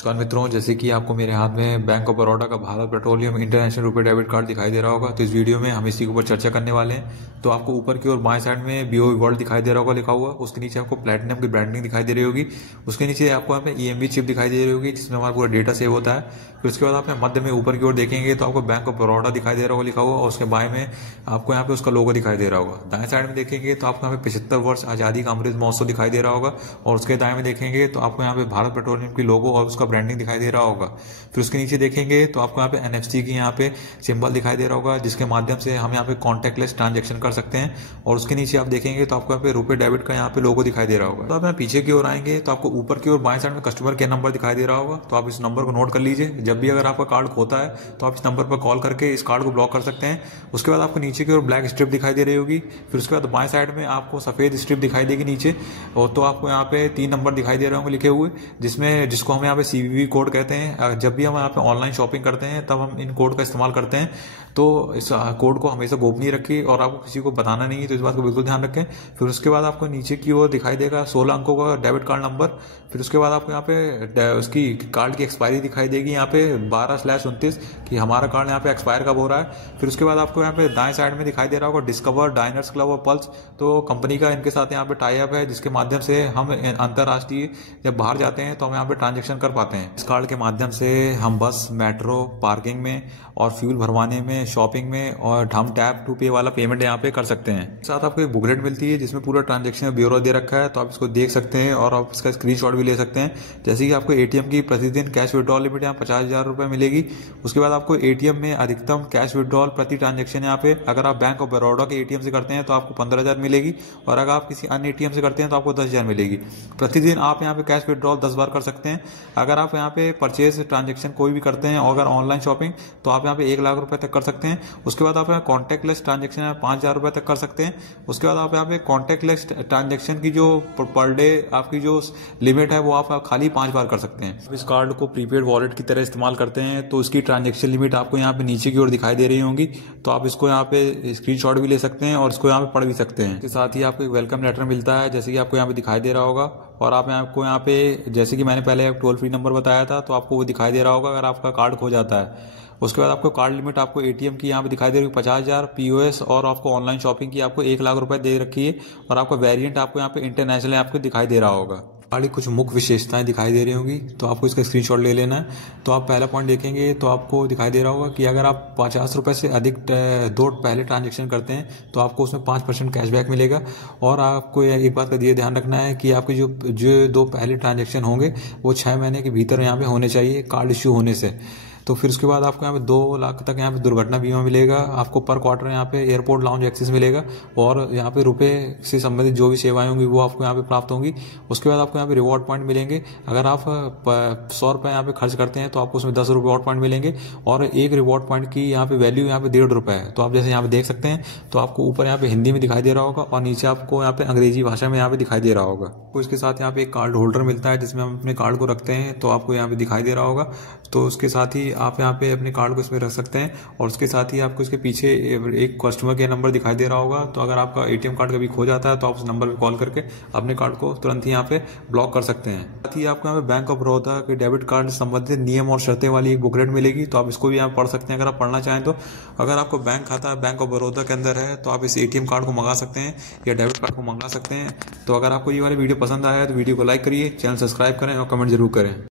नमस्कार मित्रों, जैसे कि आपको मेरे हाथ में बैंक ऑफ बड़ौदा का भारत पेट्रोलियम इंटरनेशनल रुपए डेबिट कार्ड दिखाई दे रहा होगा। तो इस वीडियो में हम इसी के ऊपर चर्चा करने वाले हैं। तो आपको ऊपर की ओर बाएं साइड में बीओ वर्ल्ड दिखाई दे रहा होगा लिखा हुआ। उसके नीचे आपको प्लेटिनम की ब्रांडिंग दिखाई दे रही होगी। उसके नीचे आपको यहाँ पे ईएमवी चिप दिखाई दे रही होगी जिसमें हमारा पूरा डेटा सेव होता है। फिर उसके बाद आप मध्य में ऊपर की ओर देखेंगे तो आपको बैंक ऑफ बड़ौदा दिखाई दे रहा होगा लिखा हुआ, और उसके बाएं में आपको यहाँ पे उसका लोगो दिखाई दे रहा होगा। दाएं साइड में देखेंगे तो आपको यहाँ पे 75 वर्ष आजादी का अमृत महोत्सव दिखाई दे रहा होगा, और उसके दाएं में देखेंगे तो आपको यहाँ पे भारत पेट्रोलियम की लोगो और उसका ब्रांडिंग दिखाई दे रहा होगा। फिर उसके नीचे देखेंगे तो आपको यहाँ पे एनएफसी की यहाँ पे सिंबल दिखाई दे रहा होगा, जिसके माध्यम से हम यहाँ पे कॉन्टैक्टलेस ट्रांजैक्शन कर सकते हैं। और उसके नीचे आप देखेंगे तो आपको यहाँ पे रुपए डेबिट का यहाँ पे लोगो दिखाई दे रहा होगा। तो आप यहाँ पीछे की ओर आएंगे तो आपको ऊपर की ओर बाएं साइड में कस्टमर केयर नंबर दिखाई दे रहा होगा। तो आप इस नंबर को नोट कर लीजिए। जब भी अगर आपका कार्ड खोता है तो आप इस नंबर पर कॉल करके इस कार्ड को ब्लॉक कर सकते हैं। उसके बाद आपको नीचे की ओर ब्लैक स्ट्रिप दिखाई दे रही होगी। फिर उसके बाद बाएं साइड में आपको सफेद स्ट्रिप दिखाई देगी नीचे, और तो आपको यहाँ पे 3 नंबर दिखाई दे रहे होंगे लिखे हुए, जिसको हम यहाँ पे सीवीवी कोड कहते हैं। जब भी हम यहाँ पे ऑनलाइन शॉपिंग करते हैं तब हम इन कोड का इस्तेमाल करते हैं। तो इस कोड को हमेशा गोपनीय रखिए और आपको किसी को बताना नहीं है, तो इस बात को बिल्कुल ध्यान रखें। फिर उसके बाद आपको नीचे की ओर दिखाई देगा 16 अंकों का डेबिट कार्ड नंबर। फिर उसके बाद आपको यहाँ पे उसकी कार्ड की एक्सपायरी दिखाई देगी यहाँ पे 12/29 कि हमारा कार्ड यहाँ पे एक्सपायर कब हो रहा है। फिर उसके बाद आपको यहाँ पे दाएं साइड में दिखाई दे रहा होगा डिस्कवर, डाइनर्स क्लब और पल्स। तो कंपनी का इनके साथ यहाँ पे टाई अप है, जिसके माध्यम से हम अंतर्राष्ट्रीय जब बाहर जाते हैं तो हम यहाँ पे ट्रांजेक्शन कर पाते हैं। इस कार्ड के माध्यम से हम बस, मेट्रो, पार्किंग में और फ्यूल भरवाने में, शॉपिंग में, और हम टैप टू पे वाला पेमेंट यहाँ पे कर सकते हैं। साथ आपको एक बुकलेट मिलती है जिसमें पूरा ट्रांजेक्शन ब्यूरो दे रखा है, तो आप इसको देख सकते हैं और आप इसका स्क्रीनशॉट भी ले सकते हैं। जैसे कि आपको एटीएम की प्रतिदिन कैश विड्रॉल लिमिट यहाँ 50,000 रुपये मिलेगी। उसके बाद आपको एटीएम में अधिकतम कैश विड्रॉल प्रति ट्रांजेक्शन यहाँ पे अगर आप बैंक ऑफ बड़ौदा के एटीएम से करते हैं तो आपको 15,000 मिलेगी, और अगर आप किसी अन्य एटीएम से करते हैं तो आपको 10,000 मिलेगी। प्रतिदिन आप यहाँ पे कैश विड्रॉल 10 बार कर सकते हैं। अगर आप यहाँ पे परचेज ट्रांजेक्शन कोई भी करते हैं और अगर ऑनलाइन शॉपिंग, तो आप यहाँ पे 1 लाख रुपए तक कर सकते हैं। उसके बाद आप यहाँ कॉन्टैक्टलेस ट्रांजेक्शन 5,000 रुपए तक कर सकते हैं। उसके बाद आप यहाँ पे कॉन्टैक्टलेस ट्रांजेक्शन की जो पर डे आपकी जो लिमिट है वो आप खाली 5 बार कर सकते हैं। इस कार्ड को प्रीपेड वॉलेट की तरह इस्तेमाल करते हैं तो इसकी ट्रांजेक्शन लिमिट आपको यहाँ पे नीचे की ओर दिखाई दे रही होंगी। तो आप इसको यहाँ पे स्क्रीनशॉट भी ले सकते हैं और इसको यहाँ पे पढ़ भी सकते हैं। इसके साथ ही आपको एक वेलकम लेटर मिलता है, जैसे कि आपको यहाँ पे दिखाई दे रहा होगा। और आप आपको यहाँ पे, जैसे कि मैंने पहले टोल फ्री नंबर बताया था, तो आपको वो दिखाई दे रहा होगा अगर आपका कार्ड खो जाता है। उसके बाद आपको कार्ड लिमिट आपको एटीएम की यहाँ पे दिखाई दे रही है 50,000, पीओएस और आपको ऑनलाइन शॉपिंग की आपको 1 लाख रुपए दे रखी है। और आपका वेरिएंट आपको यहाँ पे इंटरनेशनल आपको दिखाई दे रहा होगा। गाड़ी कुछ मुख्य विशेषताएं दिखाई दे रही होंगी, तो आपको इसका स्क्रीनशॉट ले लेना है। तो आप पहला पॉइंट देखेंगे तो आपको दिखाई दे रहा होगा कि अगर आप 50 रुपए से अधिक 2 पहले ट्रांजेक्शन करते हैं तो आपको उसमें 5% कैशबैक मिलेगा। और आपको एक बात का ध्यान रखना है कि आपके जो 2 पहले ट्रांजेक्शन होंगे वो 6 महीने के भीतर यहाँ पे होने चाहिए कार्ड इश्यू होने से। तो फिर उसके बाद आपको यहाँ पे 2 लाख तक यहाँ पे दुर्घटना बीमा मिलेगा। आपको पर क्वार्टर यहाँ पे एयरपोर्ट लाउंज एक्सेस मिलेगा, और यहाँ पे रुपए से संबंधित जो भी सेवाएं होंगी वो आपको यहाँ पे प्राप्त होंगी। उसके बाद आपको यहाँ पे रिवॉर्ड पॉइंट मिलेंगे। अगर आप 100 रुपये यहाँ पे खर्च करते हैं तो आपको उसमें 10 रिवॉर्ड पॉइंट मिलेंगे, और एक रिवॉर्ड पॉइंट की यहाँ पे वैल्यू यहाँ पे 1.5 रुपये है। तो आप जैसे यहाँ पे देख सकते हैं तो आपको ऊपर यहाँ पे हिंदी में दिखाई दे रहा होगा और नीचे आपको यहाँ पे अंग्रेजी भाषा में यहाँ पे दिखाई दे रहा होगा। तो इसके साथ यहाँ पे एक कार्ड होल्डर मिलता है जिसमें हम अपने कार्ड को रखते हैं, तो आपको यहाँ पे दिखाई दे रहा होगा। तो उसके साथ ही आप यहाँ पे अपने कार्ड को इसमें रख सकते हैं, और उसके साथ ही आपको इसके पीछे एक कस्टमर केयर नंबर दिखाई दे रहा होगा। तो अगर आपका एटीएम कार्ड कभी खो जाता है तो आप उस नंबर पे कॉल करके अपने कार्ड को तुरंत ही यहाँ पे ब्लॉक कर सकते हैं। साथ ही आपको यहाँ पे बैंक ऑफ बड़ौदा के डेबिट कार्ड से संबंधित नियम और शर्तें वाली एक बुकलेट मिलेगी, तो आप इसको भी यहाँ पढ़ सकते हैं अगर आप पढ़ना चाहें तो। अगर आपको बैंक खाता बैंक ऑफ बड़ौदा के अंदर है तो आप इस एटीएम कार्ड को मंगा सकते हैं या डेबिट कार्ड को मंगा सकते हैं। तो अगर आपको ये वाली वीडियो पसंद आया है तो वीडियो को लाइक करिए, चैनल सब्सक्राइब करें और कमेंट जरूर करें।